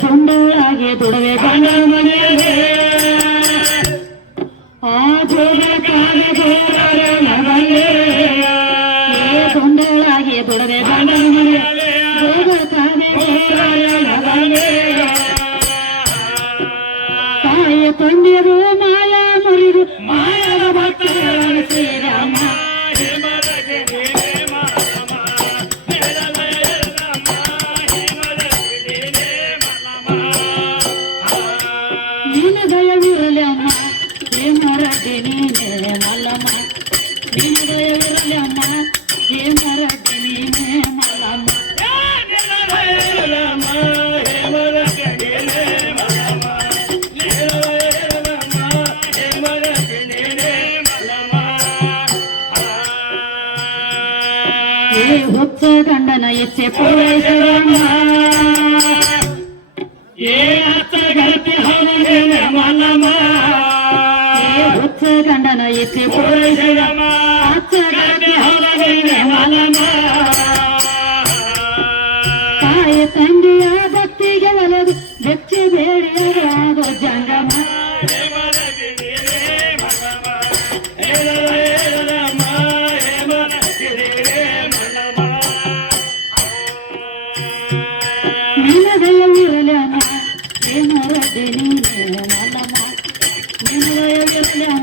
சொன்னாராகிய தொடவே கண்ணமணியே. தொண்டராகிய தொடவே தாய தொண்டியருமா ఏ మల్లమ్మ నిన్నదయ విరలమ్మ ఏ మరటి నీనే మల్లమ్మ నిన్నదయ విరలమ్మ ఏ మరటి నీనే మల్లమ్మ నిన్నదయ విరలమ్మ ఏ మరటి నీనే మల్లమ్మ ఏ హొచ్చ దండన ఇచ్చే పురేశ్వరమ్మ ఏ అత్త గల్పి ಗಂಡನ ಎಚ್ಚೆ ಪೂರೈಸರಮ್ಮ అత్తగతి హోమేన మల్లమ్మ ತಾಯ ತಂದೆಯ ಭಕ್ತಿಗೆ ಒಲದು ಬೆಚ್ಚಿ ಬೇಡಿಯಾಗೋ ಜಂಗಮ ನಿನದಯವಿರಲಿ ಅಮ್ಮ ಏ ಮರಡಿ ನೀನೇ ಮಲ್ಲಮ್ಮ ನಿನದಯವಿರಲಿ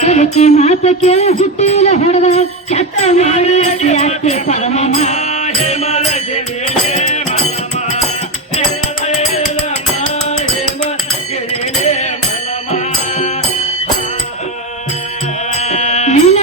ಕಲಿಕೆ ಮಾತ ಕೇಳಿ ಹುಟ್ಟಿಲ ಹೊಡೆದ ಚಟ್ಟ ಮಾಡಿ ಯಾಕೆ ಪರಮಮ್ಮ ನಿನ್ನ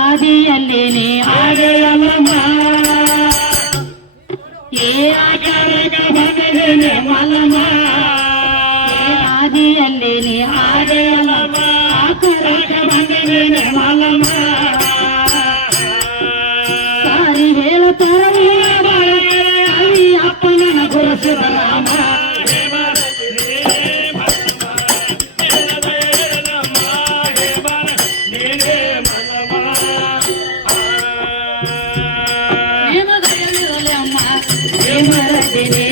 ಆದಿಯಲ್ಲೇನೆ ಆಗಲಮ್ಮ मरदने